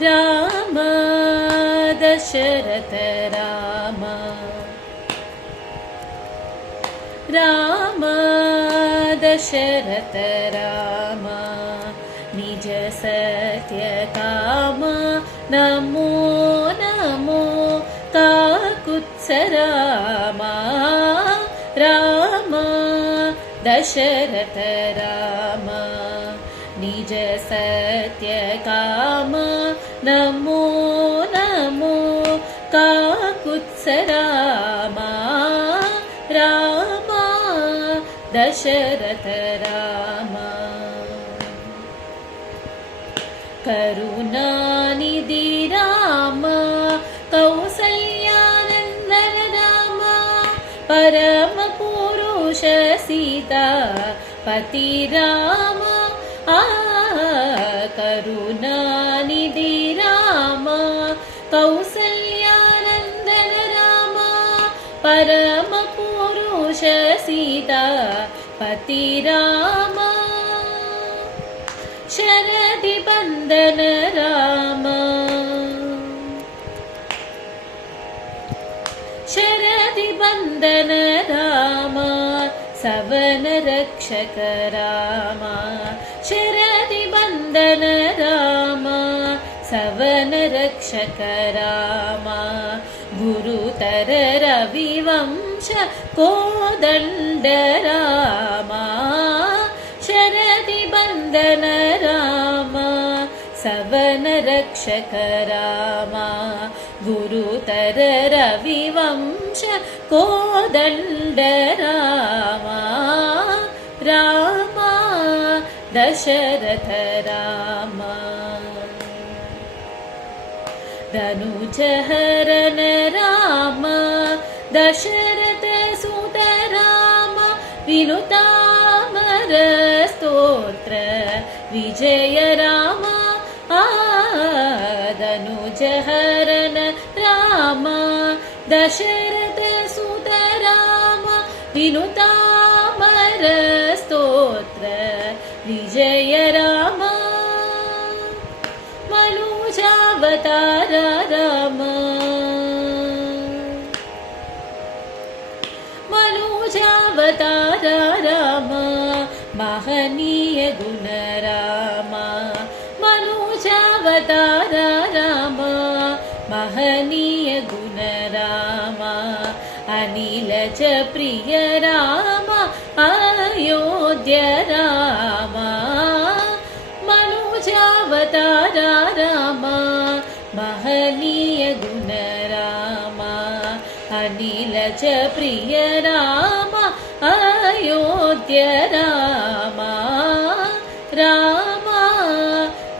राम दशरथ राम राम दशरथ राम निज सत्य काम नमो नमो काकुत्स राम राम दशरथ राम निज सत्य काम नमो नमो काकुत्स राम राम दशरथ राम करुणानिधि राम कौसल्यानन्दन राम परम पुरुष सीता पति राम करुणानिधि राम कौसल्यानन्दन राम परम पुरुष सीता पति राम शरदि बंदन राम शरदि बंदन राम सवन रक्षक राम शरदि बंदन राम सवन रक्षक राम गुरुतर रविवंश कोदंड राम शरदि बंदन राम सवन रक्षक राम गुरुतर रविवंश कोदंड राम राम दशरथ राम धनुजहरन राम दशरथ सुत राम विनुतामर स्तोत्र विजय राम धनुजहरन राम दशरथ सुत राम विनुतामर स्तोत्र विजय राम मनुजावतार राम मनुजावतार राम महनीय गुण राम मनुजावतार राम महनीय गुण राम अनिलज प्रिय राम अयोध्य राम मनुजावतार राम महनीय गुण राम अनिलज प्रिय राम अयोध्य राम राम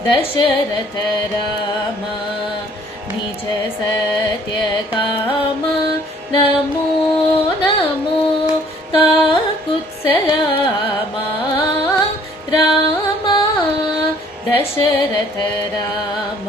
दशरथ राम निज सत्य काम नमो नमो काकुत्स राम राम दशरथ राम।